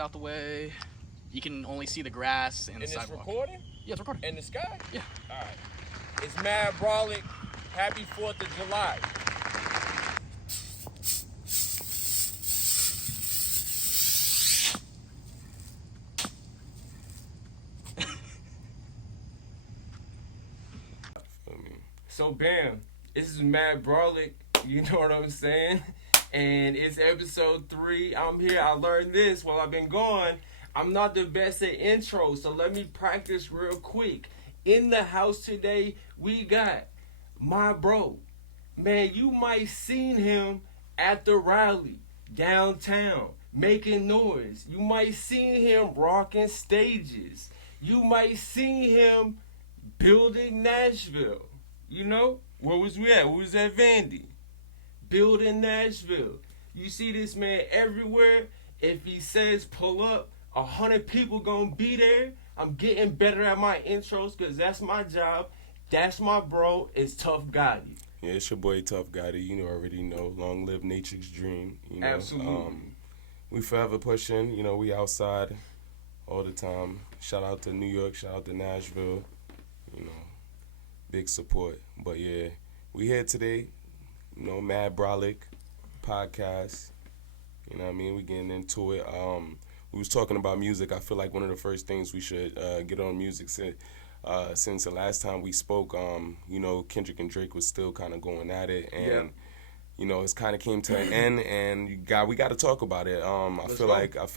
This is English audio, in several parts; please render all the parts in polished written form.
out the way. You can only see the grass and the And it's sidewalk. recording? Yeah, it's recording. In the sky? Yeah. All right. It's Mad Brolic. Happy 4th of July. So, bam. This is Mad Brolic. You know what I'm saying? And it's episode 3. I'm here. I learned this while I've been gone. I'm not the best at intros, so let me practice real quick. In the house today, we got my bro. Man, you might seen him at the rally downtown making noise. You might seen him rocking stages. You might seen him building Nashville. You know, where was we at? We was at Vandy. Building Nashville. You see this man everywhere. If he says pull up, 100 people gonna be there. I'm getting better at my intros because that's my job. That's my bro. It's Tuff Gotti. Yeah, it's your boy Tuff Gotti. You already know. Long live nature's dream. You know, Absolutely. We forever pushing. You know, we outside all the time. Shout out to New York. Shout out to Nashville. You know, big support. But yeah, we here today. You know, Mad Brolic podcast. You know what I mean? We getting into it. We was talking about music. I feel like one of the first things we should get on music since the last time we spoke. You know, Kendrick and Drake was still kind of going at it, and you know, it's kind of came to an end. And we got to talk about it. I feel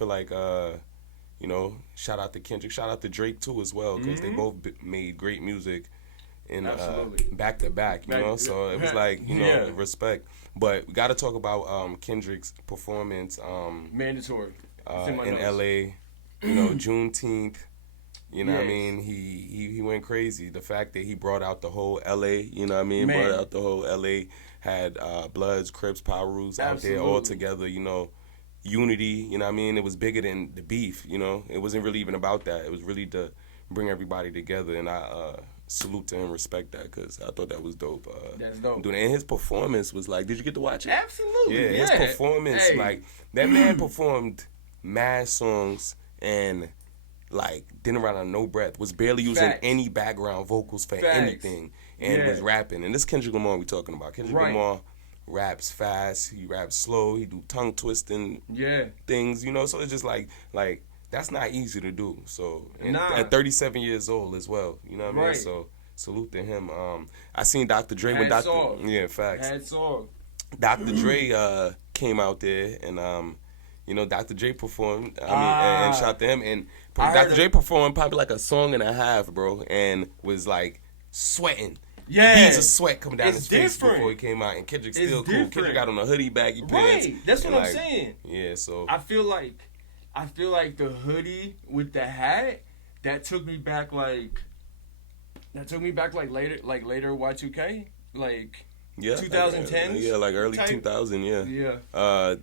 like you know, shout out to Kendrick, shout out to Drake too as well, because they both made great music in back to back. You know, so it was like, you know, respect. But we got to talk about Kendrick's performance. Mandatory. In LA, you know, Juneteenth, you know what I mean? He went crazy. The fact that he brought out the whole LA, you know what I mean? Man. Brought out the whole LA, had Bloods, Crips, Pirus out there all together, you know, unity, you know what I mean? It was bigger than the beef, you know? It wasn't really even about that. It was really to bring everybody together, and I salute to him, respect that, because I thought that was dope. That's dope. Dude, and his performance was like, did you get to watch it? Absolutely. Yeah, his performance, like, that man performed mad songs and like didn't run on no breath, was barely using any background vocals for anything, and was rapping. And this Kendrick Lamar we talking about. Kendrick Lamar raps fast, he raps slow, he do tongue twisting things, you know, so it's just like that's not easy to do. So at 37 years old as well, you know what I mean? So salute to him. I seen Dr. Dre with Dr. Facts. Hats off. Dr. Dre came out there and you know, Dr. Dre performed, and shout to him. And Dr. Dre performed probably like a song and a half, bro, and was like sweating. Yeah. Beads of sweat coming down his face before he came out. And Kendrick's still cool. Kendrick got on a hoodie, baggy pants. Right, that's what I'm saying. Yeah, so. I feel like the hoodie with the hat, that took me back later Y2K, like. Yeah, 2010s? Yeah, like early type? 2000, yeah. Yeah.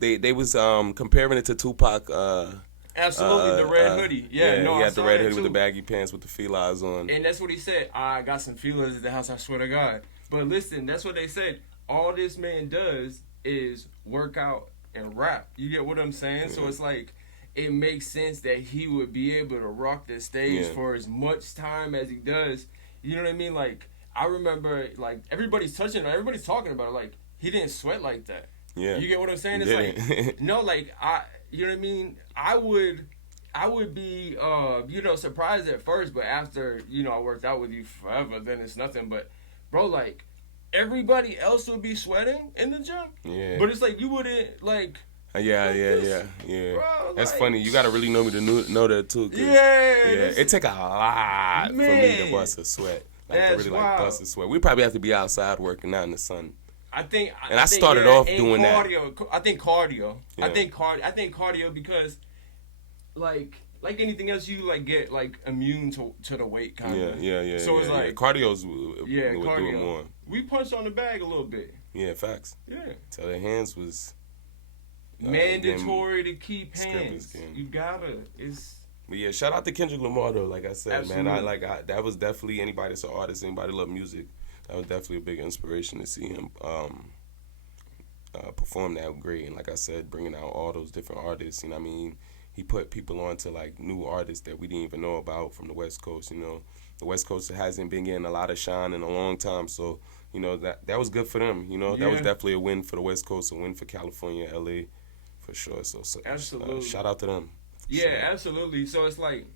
They was comparing it to Tupac. Absolutely, the red hoodie. Yeah, no, he I had the saw red that hoodie too. with the baggy pants with the felines on. And that's what he said. I got some feelers at the house, I swear to God. But listen, that's what they said. All this man does is work out and rap. You get what I'm saying? Yeah. So it's like, it makes sense that he would be able to rock the stage for as much time as he does. You know what I mean? Like, I remember, like, everybody's talking about it, like, he didn't sweat like that. Yeah. You get what I'm saying? It's like, no, like, you know what I mean? I would be, you know, surprised at first, but after, you know, I worked out with you forever, then it's nothing. But, bro, like, everybody else would be sweating in the gym. Yeah. But it's like, you wouldn't, like... Yeah. Bro, that's funny. You gotta really know me to know that, too. Yeah. It take a lot for me to bust a sweat. Like, to really, like, bust a sweat. We probably have to be outside working out in the sun. I think started off doing cardio, that. I think cardio. Yeah. I think cardio because, like anything else, you like get like immune to the weight kind of. Yeah. So it's like cardio's would do it more. We punched on the bag a little bit. Yeah, facts. Yeah. So the hands was mandatory to keep hands. You gotta. But yeah, shout out to Kendrick Lamar though. Like I said, Absolutely. man, that was definitely, anybody that's an artist, anybody love music, that was definitely a big inspiration to see him perform that great. And like I said, bringing out all those different artists. You know what I mean? he put people on to like new artists that we didn't even know about from the West Coast. You know, the West Coast hasn't been getting a lot of shine in a long time, so you know that was good for them. You know, that was definitely a win for the West Coast, a win for California, LA, for sure. So absolutely, shout out to them. Yeah, sure. Absolutely. So it's like,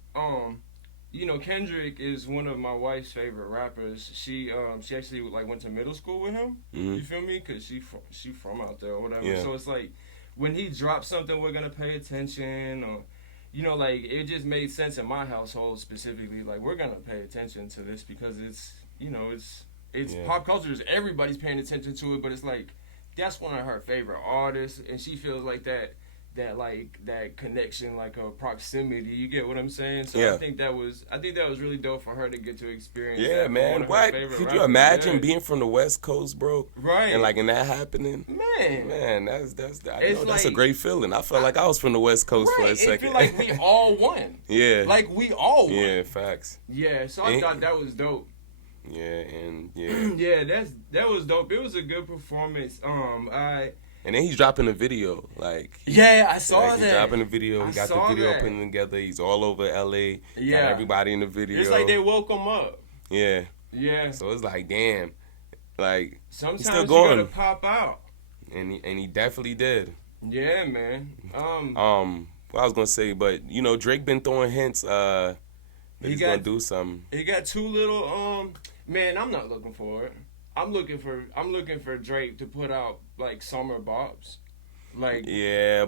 you know, Kendrick is one of my wife's favorite rappers. She actually like went to middle school with him. Mm-hmm. You feel me? Cause she from out there or whatever. Yeah. So it's like when he drops something, we're gonna pay attention, or you know, like it just made sense in my household specifically. Like we're gonna pay attention to this because it's you know it's pop culture. Everybody's paying attention to it, but it's like that's one of her favorite artists, and she feels like that connection, like a proximity. You get what I'm saying? So I think that was really dope for her to get to experience. Yeah, that man. What could you imagine being from the West Coast, bro? Right. And like and that happening, man. That's a great feeling. I felt like I was from the West Coast for a second. I feel like we all won. Yeah. Like we all won. Yeah, facts. Yeah. So I thought that was dope. Yeah, and yeah. Yeah, that was dope. It was a good performance. And then he's dropping a video, like I saw that. He's dropping a video. He got the video putting together. He's all over LA. Yeah, got everybody in the video. It's like they woke him up. Yeah, yeah. So it's like, damn, like sometimes he's still going. You gotta pop out. And he definitely did. Yeah, man. What I was gonna say, but you know, Drake been throwing hints. That he's gonna do something. He got two little Man, I'm not looking for it. I'm looking for Drake to put out like summer bops, like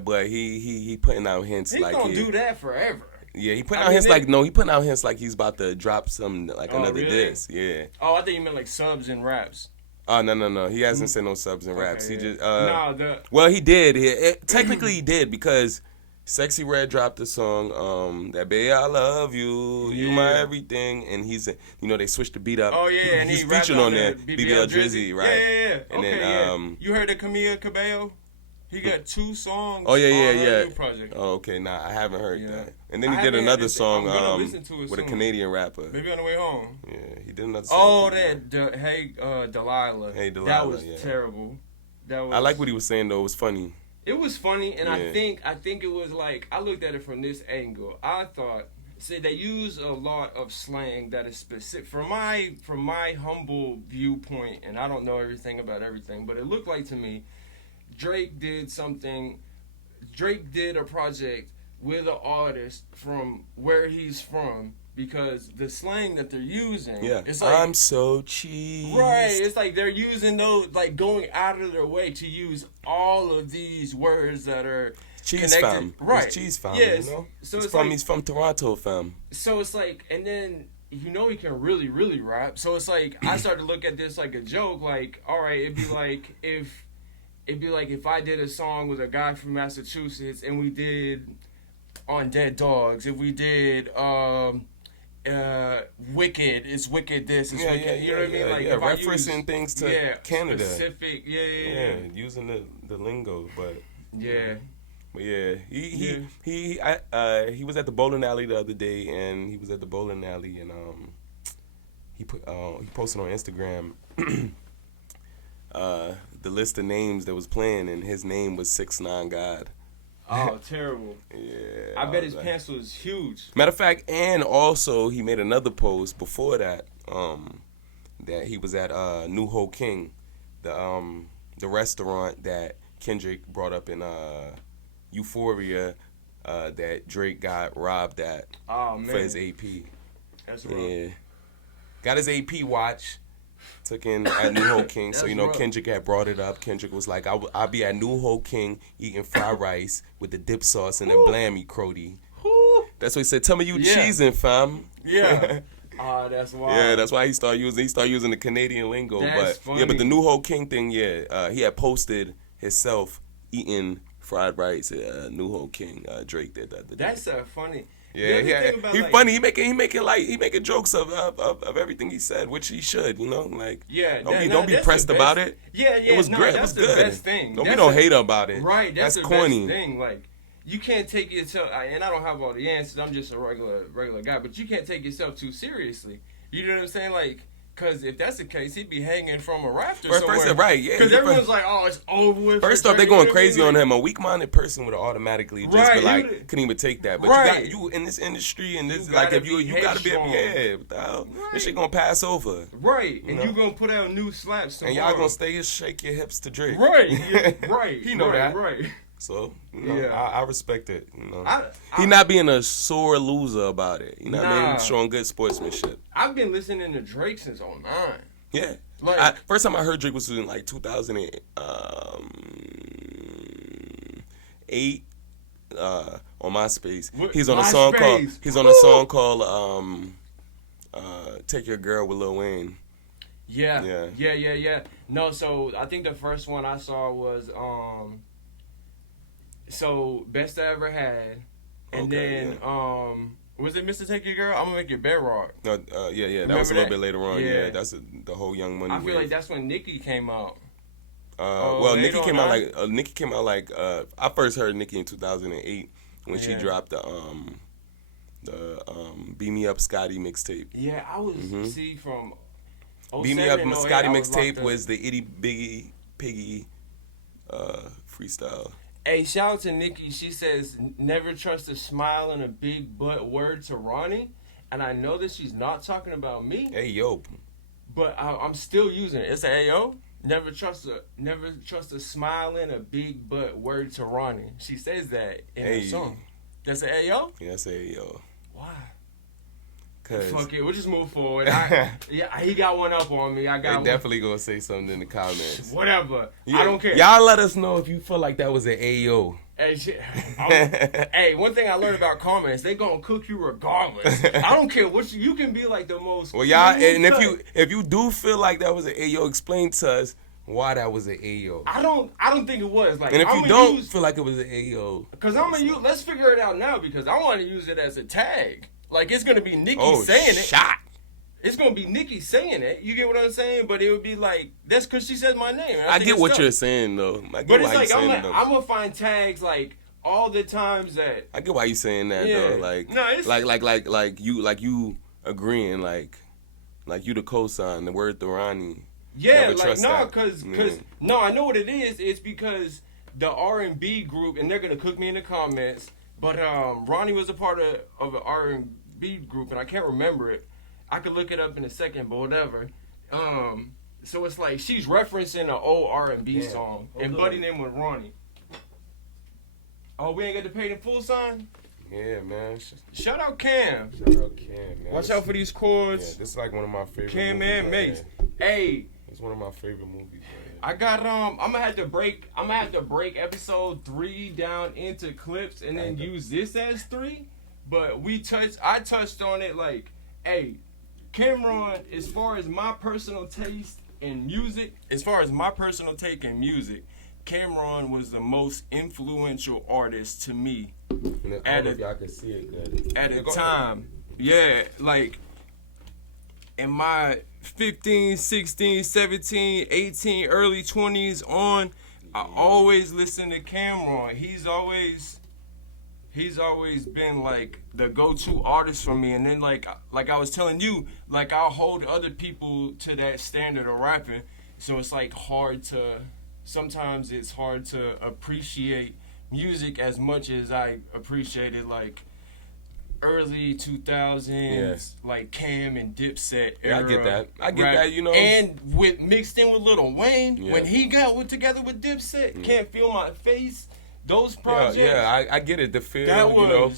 but he putting out hints he like gonna do that forever. Yeah, he putting out hints he putting out hints like he's about to drop some like another diss. Yeah. Oh, I think you meant like subs and raps. Oh no, he hasn't said no subs and raps. Okay, he just well he did. Technically he did because Sexy Red dropped a song, that baby I love you, you my everything, and he's they switched the beat up. Oh yeah, and he's featured on there, BBL Drizzy, right? Yeah. And okay, then you heard of Camila Cabello? He got 2 songs. Oh yeah. New project. Oh okay, nah, I haven't heard that. And then he did another song with a Canadian rapper. Maybe on the way home. Yeah, he did another song. Oh, Delilah. Hey Delilah. That was terrible. I like what he was saying though. It was funny. It was funny, and I think it was like I looked at it from this angle. I thought, they use a lot of slang that is specific from my humble viewpoint, and I don't know everything about everything, but it looked like to me, Drake did a project with an artist from where he's from. Because the slang that they're using, it's like, I'm so cheesed. Right, it's like they're using those, like going out of their way to use all of these words that are cheese connected. Fam. Right, it's cheese fam. Yes. You know, so he's from Toronto, fam. So it's like, and then he can really, really rap. So it's like I started to look at this like a joke. Like, all right, it'd be like if I did a song with a guy from Massachusetts and we did on Dead Dogs. If we did Wicked, it's Wicked this, it's Wicked, you know what I mean? Like referencing things to Canada. Specific, using the lingo, but But he was at the bowling alley the other day, and he posted on Instagram the list of names that was playing, and his name was 6ix9ine God. Oh, terrible. Yeah. I bet his pants was huge. Matter of fact, and also he made another post before that, that he was at New Ho King, the restaurant that Kendrick brought up in Euphoria, that Drake got robbed at for his AP. That's right. Yeah. Got his AP watch. Took in at New Ho King, so Kendrick had brought it up. Kendrick was like, "I'll be at New Ho King eating fried rice with the dip sauce and the blammy crody." That's what he said. Tell me you cheesing, fam. Yeah. That's wild. Yeah, that's why he started using the Canadian lingo. That's funny. But the New Ho King thing, he had posted himself eating fried rice at New Ho King. Drake did that. That's funny. Yeah, he's funny. He making jokes of everything he said, which he should, like. Yeah, don't be pressed about it. Yeah. It was great. It was good. The best thing. Don't be no hater about it. Right. That's the corny. best thing. Like, you can't take yourself, and I don't have all the answers. I'm just a regular guy, but you can't take yourself too seriously. You know what I'm saying? Like, Because if that's the case, he'd be hanging from a rafter First, somewhere. right, yeah. Because everyone's like, oh, it's over with. First off, they're going crazy on him. A weak-minded person would automatically just be like, couldn't even take that. But you in this industry, and this like if you gotta be what the hell? This shit gonna pass over. Right, and you gonna put out new slaps tomorrow. And y'all gonna stay and shake your hips to Drake. Right, yeah, right. He know that. Right. So, I respect it. He I not being a sore loser about it. You know what I mean? Showing good sportsmanship. I've been listening to Drake since 2009. Yeah. Like, first time I heard Drake was in like 2008 on MySpace. He's on a song called Take Your Girl with Lil Wayne. Yeah. No, so I think the first one I saw was Best I Ever Had, and then was it Mr. Take Your Girl? I'm gonna make your bed rock. No, that was a little bit later on. Yeah, that's the whole Young Money. I feel like that's when Nicki came out. Nicki came out like I first heard Nicki in 2008 when she dropped the Beat Me Up Scotty mixtape. Yeah, I was from Beat Me Up Scotty mixtape was the Itty Biggie Piggy freestyle. Hey, shout out to Nicki. She says, never trust a smile and a big butt word to Ronnie. And I know that she's not talking about me. Hey, yo. But I'm still using it. It's a Ayo. Never trust a smile and a big butt word to Ronnie. She says that in her song. That's an Ayo? Yeah, that's an Ayo. Why? Cause fuck it, we'll just move forward. He got one up on me. I got definitely gonna say something in the comments. Whatever. I don't care. Y'all let us know if you feel like that was an AO. Hey, one thing I learned about comments, they gonna cook you regardless. I don't care what you can be like the most. Well, y'all, and if you do feel like that was an AO, explain to us why that was an AO. I don't think it was. Like, and if you don't feel like it was an AO, because let's figure it out now, because I want to use it as a tag. Like, it's gonna be Nicki saying it. It's gonna be Nicki saying it. You get what I'm saying? But it would be like, that's because she says my name. I get what you're saying though. But it's like I'm gonna find tags like all the times that. I get why you saying that though. Like, no, it's like you agreeing like you the cosign the word to Ronnie. Yeah, like because I know what it is. It's because the R&B group, and they're gonna cook me in the comments. But Ronnie was a part of an R&B group, and I can't remember it. I could look it up in a second, but whatever. So it's like she's referencing an old R&B song and buddying in with Ronnie. Oh, we ain't got to pay the full sign? Yeah, man. Shout out Cam. Shout out Cam, man. Watch out for these chords. Yeah, this is like one of my favorite Cam movies. and Mace. Hey. It's one of my favorite movies, man. I got I'm gonna have to break episode 3 down into clips and then use this as 3. But I touched on it like, hey, Cameron, as far as my personal taste in music, Cameron was the most influential artist to me. And I don't know if y'all can see it good. At a time. Yeah, like in my 15, 16, 17, 18, early 20s on, I always listen to Cameron. He's always been like the go-to artist for me. And then like I was telling you, like I'll hold other people to that standard of rapping. So it's like sometimes it's hard to appreciate music as much as I appreciated like early 2000s, like Cam and Dipset era. Yeah, I get that, you know. And mixed in with Lil Wayne, when he got together with Dipset, Can't Feel My Face, those projects. Yeah, I get it. The feel,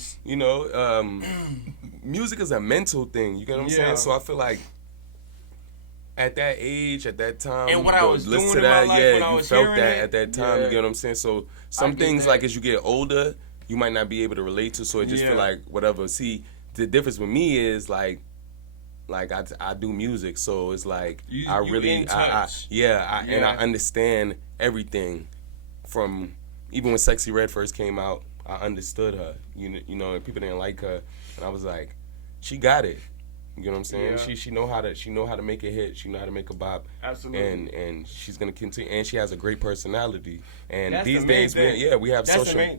music is a mental thing. You get what I'm saying? So I feel like at that age, at that time, and what I was doing in my life when I was felt that it, at that time. You get what I'm saying? So some things, like as you get older, you might not be able to relate to, so it just feel like whatever. See, the difference with me is like I do music, so it's like I understand everything from even when Sexy Red first came out. I understood her, you know, and people didn't like her, and I was like, she got it. You know what I'm saying? Yeah. She know how to make a hit. She know how to make a bop. Absolutely. And she's gonna continue. And she has a great personality. And that's these days, we have that's social.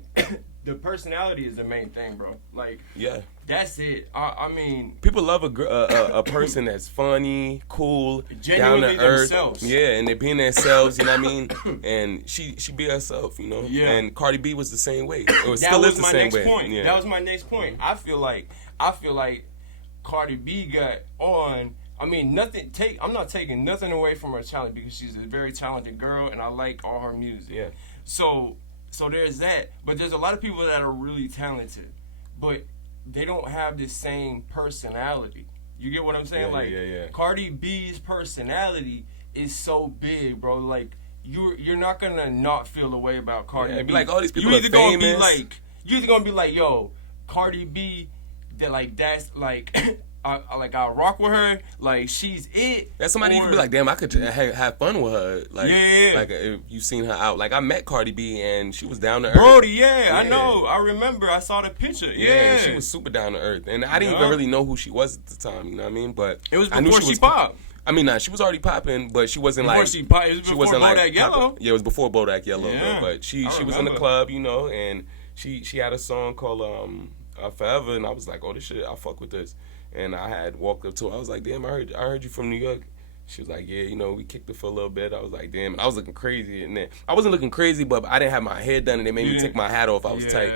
the personality is the main thing, bro. Like, Yeah. that's it. I mean, People love a person that's funny, cool, down genuinely to earth. themselves. Yeah, and they being themselves, you know what I mean? And she be herself, you know? Yeah. And Cardi B was the same way. Or that still was is the my same next way. point. Yeah. That was my next point. I feel like Cardi B got on. I mean, I'm not taking nothing away from her talent because she's a very talented girl, and I like all her music. Yeah. So there's that. But there's a lot of people that are really talented, but they don't have the same personality. You get what I'm saying? Yeah. Cardi B's personality is so big, bro. Like, you're not gonna not feel a way about Cardi Yeah, B. be like, all these people you are either gonna be famous. like, yo, Cardi B, that like that's like. I'll rock with her. Like, she's it. That's somebody you could be like, damn, I could have fun with her. Like, Yeah. Like, if you seen her out. Like, I met Cardi B, and she was down to earth. Brody, yeah, I know. I remember. I saw the picture. Yeah. And she was super down to earth. And I didn't even really know who she was at the time, you know what I mean? But It was I knew before she popped. I mean, she was already popping, but she wasn't Before like... she popped. It was she before wasn't Bodak like Yellow. Yeah, it was before Bodak Yellow. Yeah. But she I was in the remember. club, you know, and she had a song called Forever, and I was like, oh, this shit, I fuck with this. And I had walked up to her. I was like, damn, I heard you from New York. She was like, yeah, you know, we kicked it for a little bit. I was like, damn. And I was looking crazy. And then I wasn't looking crazy, but I didn't have my hair done, and they made me take my hat off. I was tight.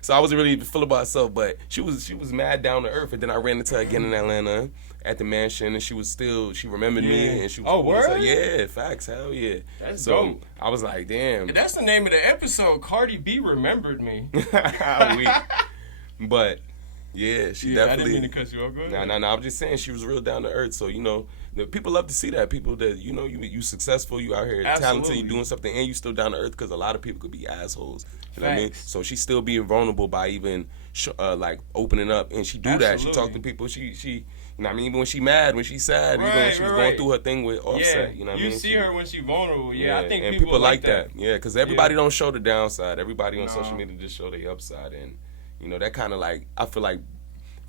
So I wasn't really feeling about myself. But she was mad down to earth. And then I ran into her again in Atlanta at the mansion, and she remembered me. And she was Oh, cool as hell. word? Yeah, facts. Hell yeah. That's so dope. I was like, damn. That's the name of the episode. Cardi B remembered me. But... yeah, she definitely. I didn't mean to cut you off. Go ahead. No. I'm just saying she was real down to earth. So, you know, the people love to see that. People that, you know, you successful, you out here talented, you doing something, and you still down to earth, because a lot of people could be assholes. You know what I mean? So she's still being vulnerable by even like opening up, and she do that. She talk to people. She you know what I mean? Even when she mad, when she's sad, even when she was going through her thing with Offset. You know what I mean? You see her when she vulnerable. Yeah, I think and people like that. Yeah, because everybody don't show the downside. Everybody on social media just show the upside, and you know that kind of like, I feel like,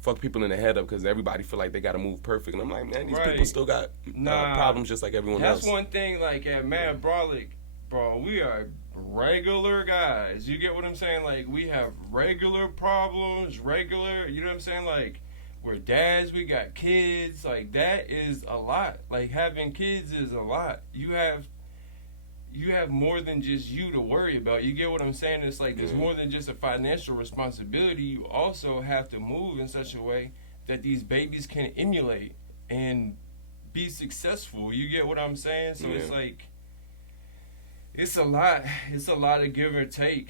fuck people in the head up, because everybody feel like they got to move perfect. And I'm like, man, these people still got problems just like everyone else. That's one thing, like, at Mad Brolic, bro, we are regular guys. You get what I'm saying? Like, we have regular problems, you know what I'm saying? Like, we're dads, we got kids. Like, that is a lot. Like, having kids is a lot. You have more than just you to worry about. You get what I'm saying? It's like, there's more than just a financial responsibility. You also have to move in such a way that these babies can emulate and be successful. You get what I'm saying? So it's like, it's a lot. It's a lot of give or take.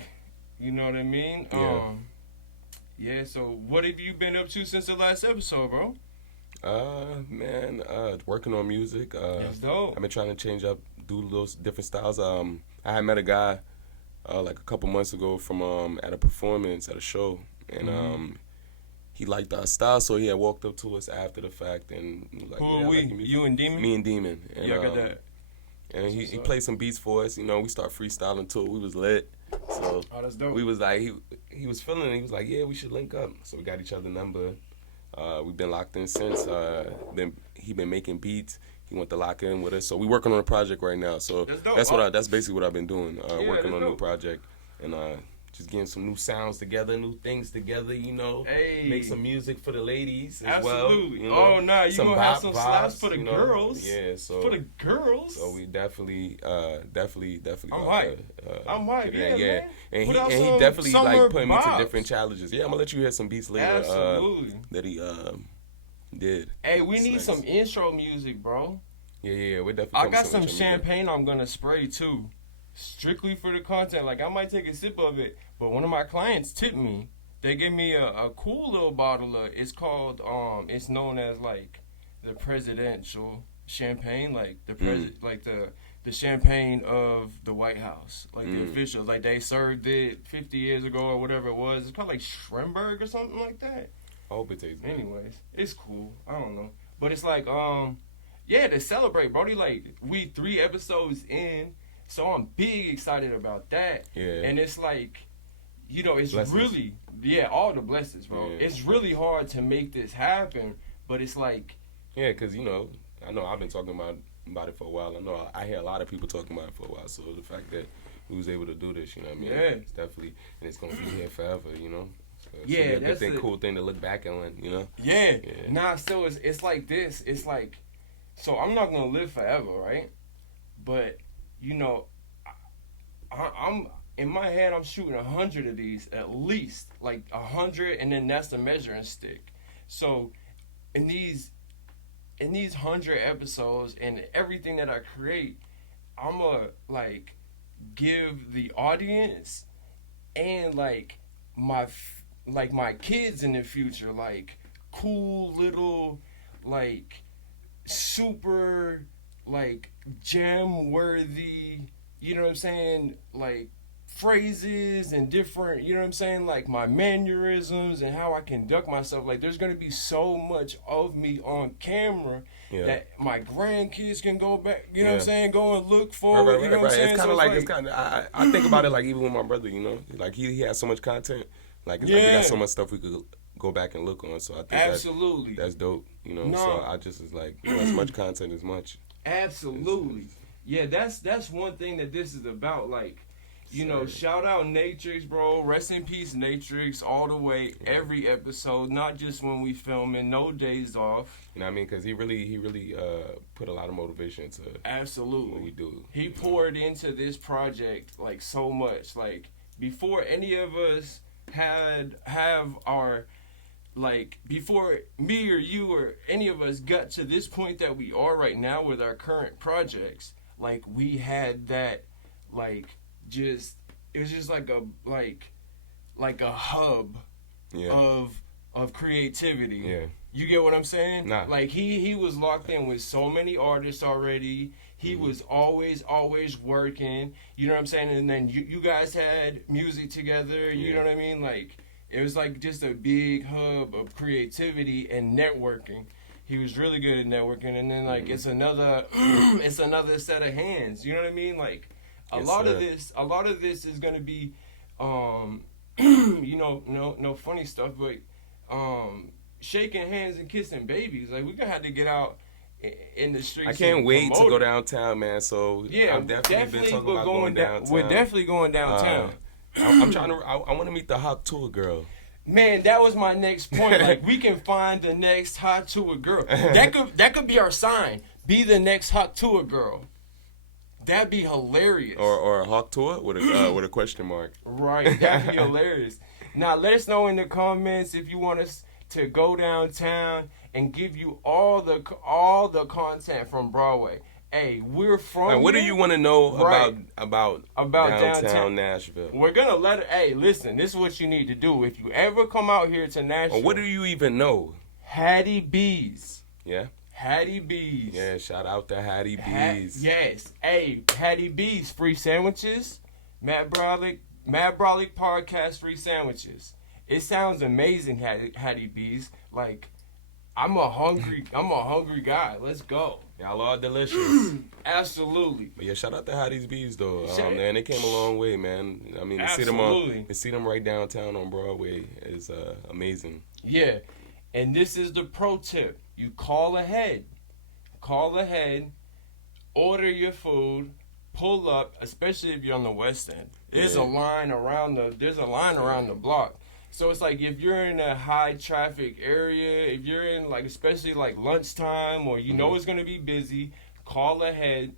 You know what I mean? Yeah. So what have you been up to since the last episode, bro? Man, working on music. That's dope. I've been trying to change up, do those different styles. I had met a guy like a couple months ago from at a performance at a show, and he liked our style, so he had walked up to us after the fact and was like, Who yeah, are we? I like your music. You and Demon? Me and Demon. And, Yeah, I got that. And he played some beats for us. You know, we start freestyling too. We was lit. So that's dope. we was like, he was feeling it. He was like, yeah, we should link up. So we got each other number. We've been locked in since. He been making beats. He went to lock in with us. So we working on a project right now. So that's basically what I've been doing. Working on a new project and just getting some new sounds together, new things together, you know. Hey. Make some music for the ladies as Absolutely. well. You know? Oh, nah, you gonna have some slaps for the you know? girls. Yeah, so for the girls. So we definitely. I'm hype. I'm hype. Yeah, man. And Put out he some definitely like summer putting me to vibes. different challenges. Yeah, I'm gonna let you hear some beats later. Absolutely. That he did. Hey, we need nice. some intro music, bro. Yeah. We're definitely. I got some intro music. champagne I'm gonna spray too, strictly for the content. Like, I might take a sip of it, but one of my clients tipped me. They gave me a cool little bottle of. It's called It's known as like the presidential champagne, like like the champagne of the White House, like the officials. Like, they served it 50 years ago or whatever it was. It's called like Schrenberg or something like that. I hope it tastes good. Anyways, it's cool. I don't know, but it's like yeah, to celebrate, Brody. Like, we 3 episodes in, so I'm big excited about that. Yeah. And it's like, you know, it's Blessings. really, all the blessings, bro. Yeah. It's really hard to make this happen, but it's like, Yeah, because, you know, I know I've been talking about it for a while. I know I hear a lot of people talking about it for a while. So the fact that we was able to do this. You know what I mean? Yeah. It's definitely, and it's gonna be here forever. You know. So it's Yeah, a that's good cool thing to look back on. You know. Yeah. Yeah. Nah, so it's like this. It's like, so I'm not gonna live forever, right? But you know, I'm in my head. I'm shooting 100 of these at least, like 100, and then that's the measuring stick. So in these 100 episodes and everything that I create, I'ma like give the audience and like my kids in the future like cool little like super like gem worthy, you know what I'm saying, like phrases and different, you know what I'm saying, like my mannerisms and how I conduct myself. Like there's gonna be so much of me on camera that my grandkids can go back, you know what I'm saying, go and look for. Right, you know what I'm saying? It's kind of like it's kind of. I think about it like even with my brother, you know, like he has so much content, like, it's like we got so much stuff we could go back and look on. So I think that's dope, you know. So I just is like, you know, as much content as much. Absolutely, yeah. That's one thing that this is about, like. You know, shout out Natrix, bro. Rest in peace, Natrix, all the way, every episode, not just when we filming, no days off. You know what I mean? Because he really put a lot of motivation into absolutely what we do. He poured into this project, like, so much. Like, before any of us have our, like, before me or you or any of us got to this point that we are right now with our current projects, like, we had that, like, it was just like a hub of creativity. Yeah. You get what I'm saying? Nah. Like he was locked in with so many artists already. He was always working. You know what I'm saying? And then you guys had music together. You know what I mean? Like it was like just a big hub of creativity and networking. He was really good at networking, and then like it's another set of hands. You know what I mean? Like a lot of this is gonna be, you know, no funny stuff, but shaking hands and kissing babies. Like we're gonna have to get out in the streets. I can't wait to go downtown, man. So yeah, I've definitely been talking about going downtown. We're definitely going downtown. I'm trying to. I want to meet the hot tour girl. Man, that was my next point. Like we can find the next hot tour girl. That could be our sign. Be the next hot tour girl. That'd be hilarious. Or a hawk tour with a question mark. Right, that'd be hilarious. Now let us know in the comments if you want us to go downtown and give you all the content from Broadway. Hey, we're from. Now, what do you want to know about downtown Nashville? We're gonna let it. Hey, listen, this is what you need to do if you ever come out here to Nashville. Or what do you even know? Hattie B's. Yeah. Hattie B's. Yeah, shout out to Hattie B's. Yes. Hey, Hattie B's free sandwiches. Matt Brolick podcast free sandwiches. It sounds amazing, Hattie B's. Like, I'm a hungry guy. Let's go. Y'all are delicious. Absolutely. But yeah, shout out to Hattie's B's though. Man, they came a long way, man. I mean, to see them right downtown on Broadway is amazing. Yeah, and this is the pro tip. You call ahead, order your food, pull up, especially if you're on the West End. There's a line around the block. So it's like if you're in a high traffic area, if you're in like especially like lunchtime or you know it's gonna be busy, call ahead,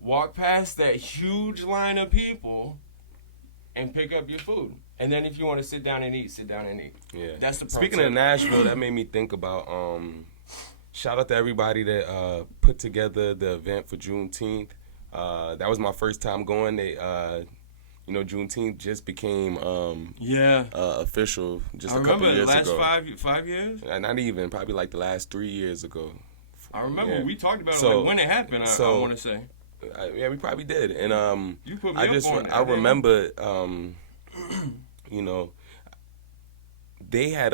walk past that huge line of people, and pick up your food. And then if you want to sit down and eat, sit down and eat. Yeah. That's the Speaking of Nashville, that made me think about shout out to everybody that put together the event for Juneteenth. That was my first time going. They Juneteenth just became official just a couple years ago. I remember the last 5 years? Not even, probably like the last 3 years ago. I remember we talked about it like when it happened, I want to say. Yeah, we probably did. And you put me up on that, I remember they had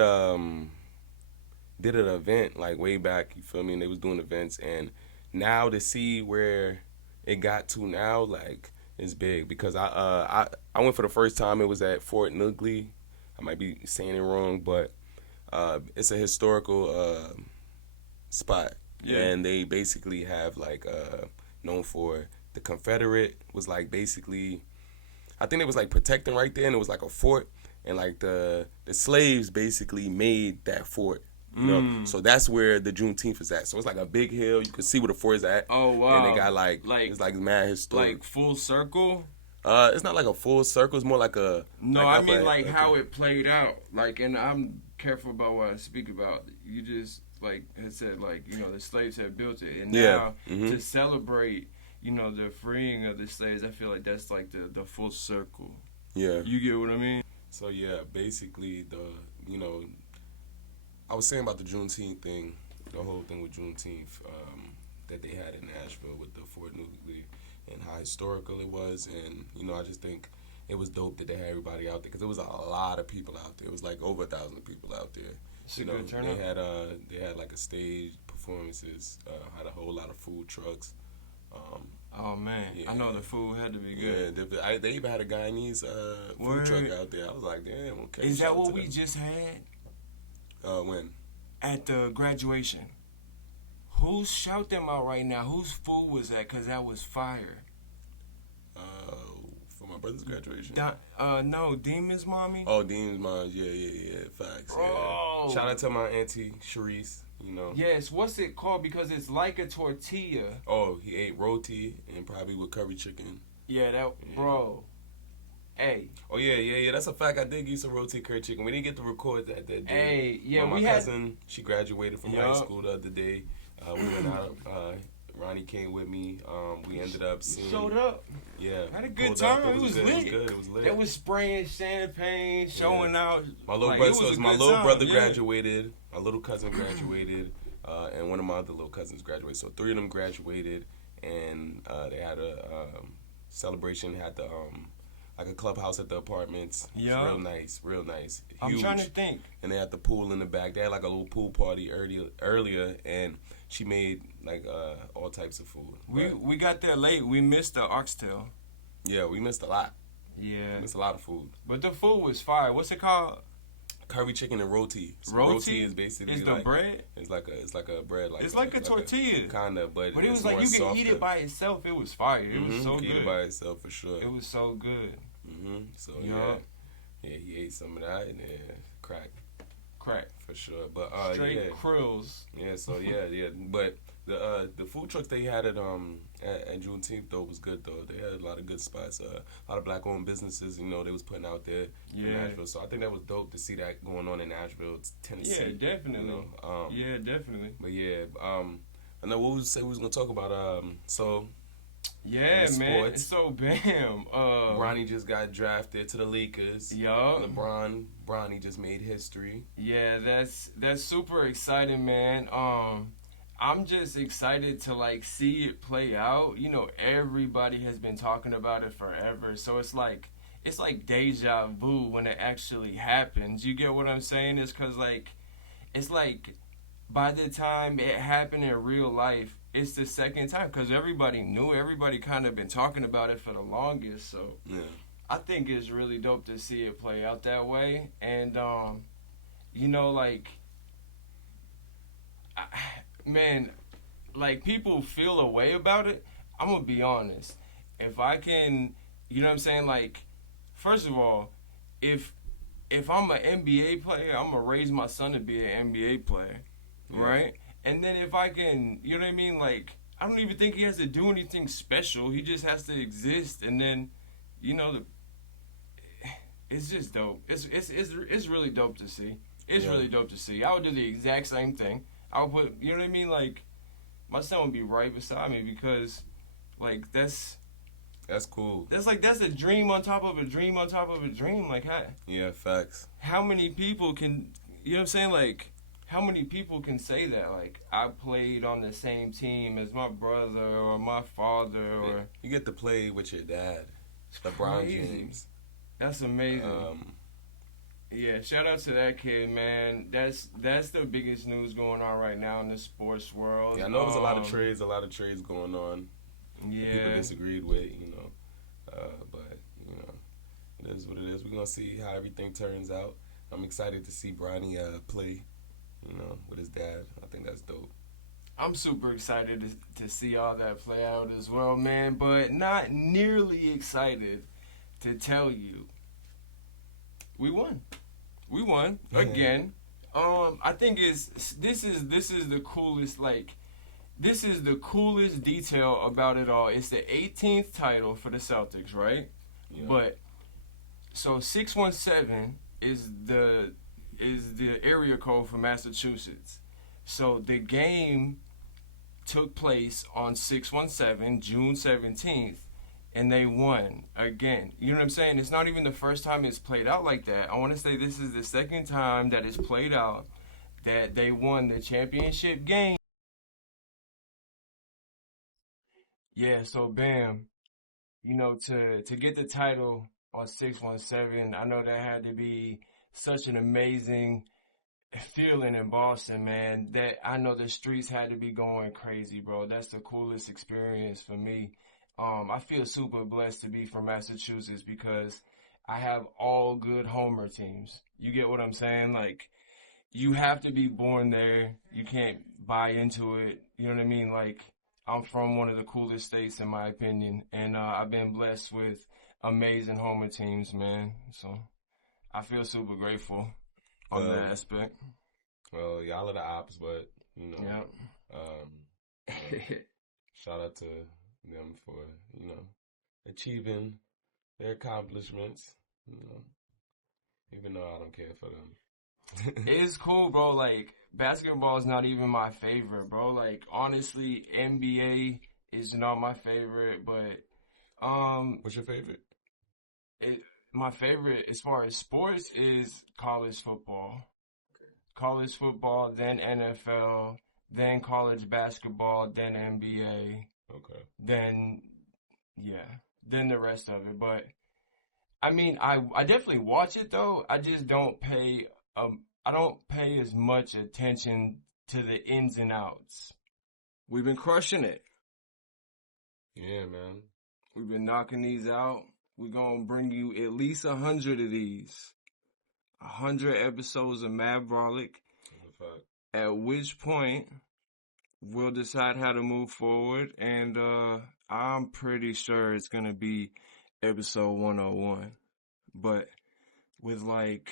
did an event like way back, you feel me, and they was doing events, and now to see where it got to now, like, it's big, because I went for the first time. It was at Fort Nugley. I might be saying it wrong, but it's a historical spot. Yeah. And they basically have like known for the Confederate was like basically I think it was like protecting right there, and it was like a fort, and like the slaves basically made that fort. You know, so that's where the Juneteenth is at. So it's like a big hill. You can see where the fort is at. Oh wow! And they got like it's like mad historic. Like full circle. It's not like a full circle. It's more like a. No, like I mean like how it played out. Like, and I'm careful about what I speak about. You just like had said, like, you know, the slaves have built it, and now to celebrate, you know, the freeing of the slaves, I feel like that's like the full circle. Yeah. You get what I mean? So yeah, basically I was saying about the Juneteenth thing, the whole thing with Juneteenth that they had in Nashville with the Fort Nuclear and how historical it was, and you know I just think it was dope that they had everybody out there because there was a lot of people out there. It was like over 1,000 people out there. It's a good turnout. They had like a stage performances, had a whole lot of food trucks. Oh man, yeah. I know the food had to be good. Yeah, they even had a Guyanese food truck out there. I was like, damn, okay. Is that what we just had? When? At the graduation. Who's shout them out right now? Whose food was that? Cause that was fire. For my brother's graduation. No, Demon's mommy. Oh, Demon's mom. Yeah. Facts. Bro. Yeah. Shout out to my auntie Sharice. You know. Yes. What's it called? Because it's like a tortilla. Oh, he ate roti and probably with curry chicken. Yeah, bro. Hey. Oh yeah. That's a fact. I did eat some roti curry chicken. We didn't get to record that day. Hey, yeah, my cousin, she graduated from high school the other day. We went out. Ronnie came with me. We ended up seeing. Showed up. Yeah. Had a good time. It was lit. It was good. It was lit. They was spraying champagne, showing out. My little brother. My little brother graduated. My little cousin graduated, and one of my other little cousins graduated. So 3 of them graduated, and they had a celebration. Had the like a clubhouse at the apartments. Yeah. Real nice. Huge. I'm trying to think. And they had the pool in the back. They had like a little pool party earlier, and she made like all types of food. We got there late. We missed the oxtail. Yeah, we missed a lot. Yeah. We missed a lot of food. But the food was fire. What's it called? Curry chicken and roti. So roti is basically is the like, bread. It's like a bread. It's like a tortilla. Kinda, but it was like you can eat it by itself. It was fire. It was so good. Eat it by itself for sure. It was so good. So yeah, he ate some of that and then crack for sure. But straight krills. Yeah, so yeah. But the food trucks they had at Juneteenth though was good though. They had a lot of good spots. A lot of black owned businesses, you know, they was putting out there in Nashville. So I think that was dope to see that going on in Nashville, Tennessee. Yeah, definitely. You know? Yeah, definitely. But yeah, I know what we was gonna talk about. So. Yeah, man. So bam. Ronnie just got drafted to the Lakers. Yup. Bronny just made history. Yeah, that's super exciting, man. I'm just excited to like see it play out. You know, everybody has been talking about it forever. So it's like deja vu when it actually happens. You get what I'm saying? It's like by the time it happened in real life, it's the second time because everybody knew. Everybody kind of been talking about it for the longest. So yeah. I think it's really dope to see it play out that way. And, you know, like, man, like, people feel a way about it. I'm going to be honest. If I can, you know what I'm saying? Like, first of all, if I'm an NBA player, I'm going to raise my son to be an NBA player, right? And then if I can, you know what I mean? Like, I don't even think he has to do anything special. He just has to exist. And then, you know, it's just dope. It's really dope to see. It's really dope to see. I would do the exact same thing. I would put, you know what I mean? Like, my son would be right beside me because, like, that's cool. That's a dream on top of a dream on top of a dream. Like, facts. How many people can, you know what I'm saying? Like, how many people can say that? Like, I played on the same team as my brother or my father or... You get to play with your dad, LeBron James. That's amazing. Yeah, shout out to that kid, man. That's the biggest news going on right now in the sports world. Yeah, I know there's a lot of trades going on. Yeah. People disagreed with, you know. But, you know, it is what it is. We're going to see how everything turns out. I'm excited to see Bronny play, you know, with his dad. I think that's dope. I'm super excited to see all that play out as well, man. But not nearly excited to tell you we won. We won again. I think this is the coolest, like, this is the coolest detail about it all. It's the 18th title for the Celtics, right? Yeah. But so 617 is the area code for Massachusetts. So the game took place on 617, June 17th, and they won again. You know what I'm saying? It's not even the first time it's played out like that. I want to say this is the second time that it's played out that they won the championship game. Yeah, so bam, you know, to get the title on 617, I know that had to be such an amazing feeling in Boston, man. That I know the streets had to be going crazy, bro. That's the coolest experience for me. I feel super blessed to be from Massachusetts because I have all good homer teams. You get what I'm saying? Like, you have to be born there. You can't buy into it. You know what I mean? Like, I'm from one of the coolest states, in my opinion, and I've been blessed with amazing homer teams, man. So I feel super grateful on that aspect. Well, y'all are the ops, but you know, shout out to them for, you know, achieving their accomplishments. You know, even though I don't care for them. It's cool, bro. Like, basketball is not even my favorite, bro. Like, honestly, NBA is not my favorite, but What's your favorite? my favorite as far as sports is college football. College football, then NFL, then college basketball, then NBA. Okay. Then the rest of it. But I mean, I definitely watch it though. I just don't pay as much attention to the ins and outs. We've been crushing it. Yeah, man. We've been knocking these out. We're gonna bring you at least 100 of these. 100 episodes of Mad Brolic. At which point we'll decide how to move forward, and I'm pretty sure it's gonna be episode 101, but with like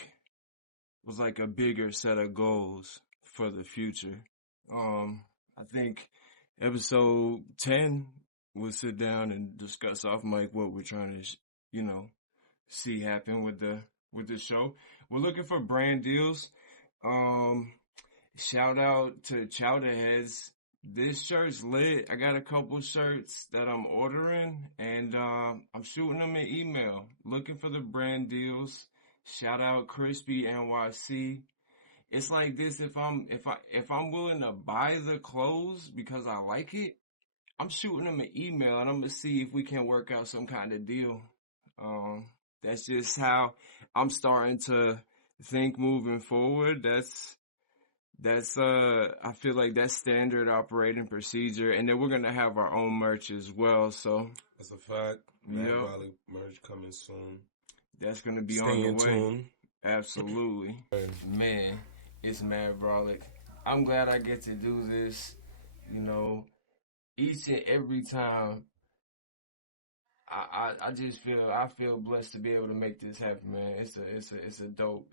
a bigger set of goals for the future. I think episode 10 we'll sit down and discuss off mic what we're trying to, see happen with the show. We're looking for brand deals. Shout out to Chowder Heads. This shirt's lit. I got a couple shirts that I'm ordering, and I'm shooting them an email. Looking for the brand deals. Shout out Crispy NYC. It's like this: if I'm willing to buy the clothes because I like it, I'm shooting them an email, and I'm gonna see if we can work out some kind of deal. That's just how I'm starting to think moving forward. That's I feel like that's standard operating procedure, and then we're gonna have our own merch as well. So that's a fact. Mad Brolic merch coming soon. That's gonna be Stay on the in way. tune. Absolutely, man. It's Mad Brolic. I'm glad I get to do this. Each and every time. I just feel blessed to be able to make this happen, man. It's a dope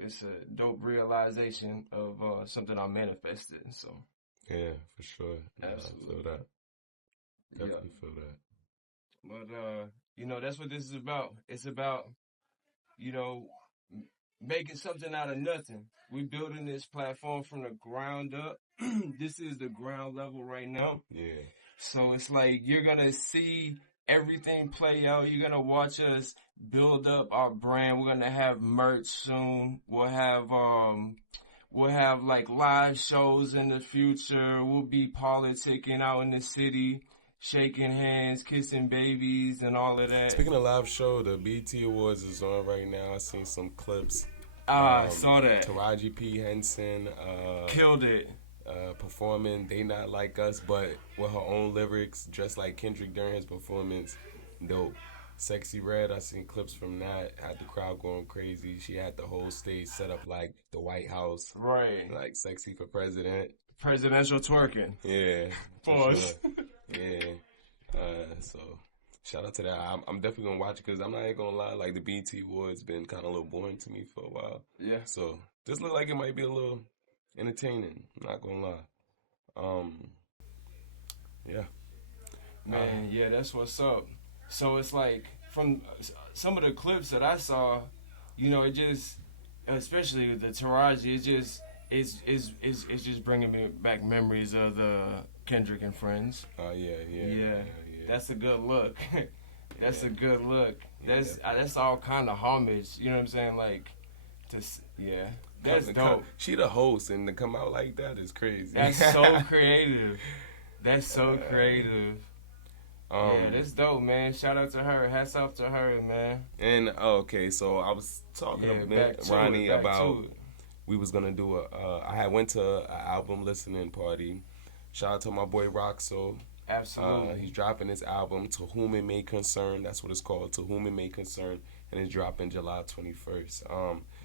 realization of something I manifested. So yeah, for sure. Absolutely. I feel that. Definitely feel that. But that's what this is about. It's about making something out of nothing. We're building this platform from the ground up. This is the ground level right now. Yeah. So it's like you're gonna see everything play out. You're gonna watch us build up our brand. We're gonna have merch soon. We'll have like live shows in the future. We'll be politicking out in the city, shaking hands, kissing babies, and all of that. Speaking of live show, the BT Awards is on right now. I seen some clips. I saw that. Taraji P. Henson Killed it. Performing They Not Like Us, but with her own lyrics, dressed like Kendrick during his performance. Dope. Sexy Red, I seen clips from that. Had the crowd going crazy. She had the whole stage set up like the White House. Right. Like Sexy for President. Presidential twerking. Yeah. Pause. Sure. Yeah. So Shout out to that. I'm definitely gonna watch it because I'm not even gonna lie. Like the BET Awards been kind of a little boring to me for a while. Yeah. So this look like it might be a little entertaining. I'm not gonna lie. Yeah. Man, yeah, that's what's up. So it's like from some of the clips that I saw, it just, especially the Taraji, it's just bringing me back memories of the Kendrick and Friends. Yeah. That's a good look. That's Yeah. a good look. Yeah, That's all kind of homage. You know what I'm saying? Like, yeah, that's dope. She the host, and to come out like that is crazy. That's so creative. That's so creative. Yeah, that's dope, man. Shout out to her. Hats off to her, man. And okay, so I was talking to Ronnie about we was gonna do I had went to an album listening party. Shout out to my boy Roxo. Absolutely. He's dropping his album To Whom It May Concern. That's what it's called, To Whom It May Concern, and it's dropping July 21st.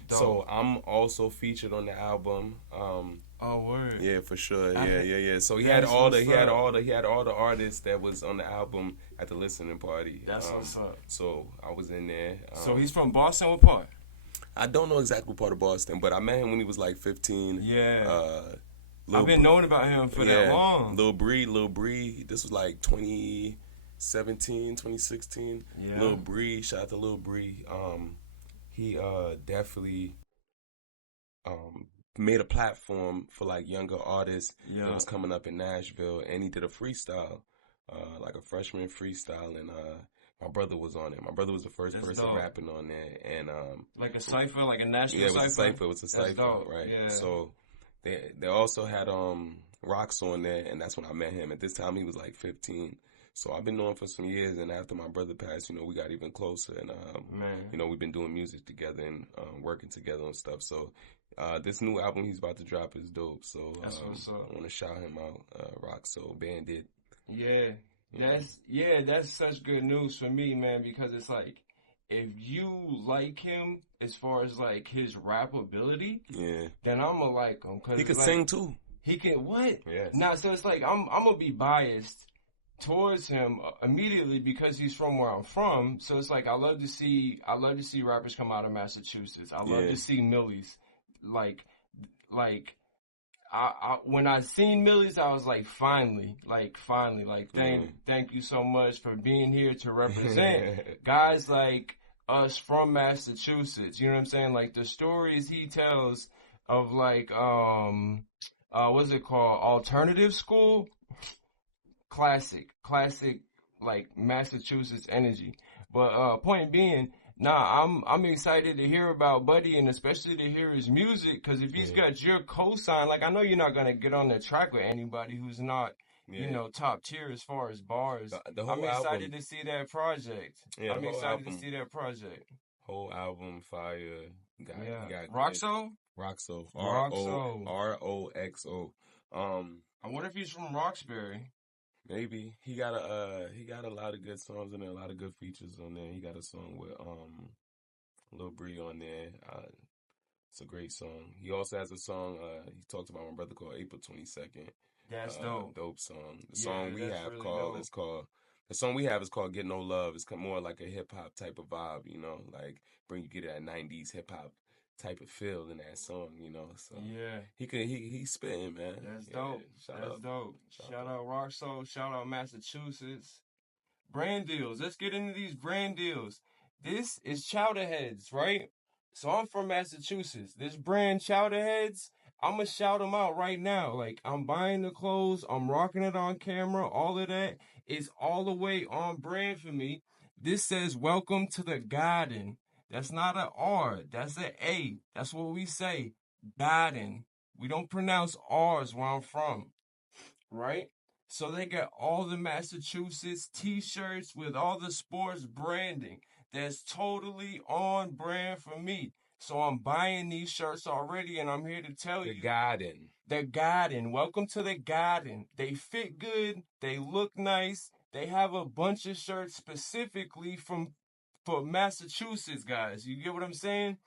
So I'm also featured on the album. Oh, word. Yeah, for sure. Yeah. So he had all the artists that was on the album at the listening party. That's what's up. So I was in there. So he's from Boston. What part? I don't know exactly what part of Boston, but I met him when he was like 15. Yeah. I've been knowing about him for that long. Lil Bree. This was like 2017, 2016. Yeah. Lil Bree, shout out to Lil Bree. He definitely made a platform for like younger artists that was coming up in Nashville, and he did a freestyle, like a freshman freestyle, and my brother was on it. My brother was the first person rapping on there, and like a cipher, like a national yeah, cipher. It was a cipher, right? Yeah. So they also had Rocks on there, and that's when I met him. At this time, he was like 15. So I've been knowing for some years, and after my brother passed, we got even closer, and we've been doing music together and working together and stuff. So this new album he's about to drop is dope. So I want to shout him out, Roxo Bandit. That's such good news for me, man, because it's like, if you like him as far as like his rap ability, then I'm gonna like him. Cause he can like, sing too. He can what? Yes. Nah, so it's like I'm gonna be biased towards him immediately because he's from where I'm from. So it's like I love to see rappers come out of Massachusetts. I love to see Millies. Like I when I seen Millies, I was like, finally, thank you so much for being here to represent guys like us from Massachusetts. You know what I'm saying? Like the stories he tells of like what's it called? Alternative school. Classic, like Massachusetts energy. But point being, I'm excited to hear about Buddy, and especially to hear his music, because if he's got your cosign, like I know you're not gonna get on the track with anybody who's not, top tier as far as bars. I'm excited to see that project. I'm excited to see that project. Whole album fire. You got Roxo. Roxo. ROXO. I wonder if he's from Roxbury. Maybe he got a lot of good songs in there, a lot of good features on there. He got a song with Lil Bree on there. It's a great song. He also has a song he talks about my brother called April 22nd. That's dope. Dope song. The song we have is called Get No Love. It's more like a hip hop type of vibe, like get that 90s hip hop type of feel in that song, So he's spitting, man. That's dope. That's dope. Shout out Roxo. Shout out Massachusetts. Brand deals. Let's get into these brand deals. This is Chowderheads, right? So I'm from Massachusetts. This brand Chowderheads, I'm gonna shout them out right now. Like, I'm buying the clothes, I'm rocking it on camera. All of that is all the way on brand for me. This says "Welcome to the Garden." That's not an R. That's an A. That's what we say. Garden. We don't pronounce R's where I'm from. Right? So they got all the Massachusetts t-shirts with all the sports branding. That's totally on brand for me. So I'm buying these shirts already, and I'm here to tell you. The Garden. The Garden. Welcome to the Garden. They fit good. They look nice. They have a bunch of shirts specifically for Massachusetts guys. You get what I'm saying?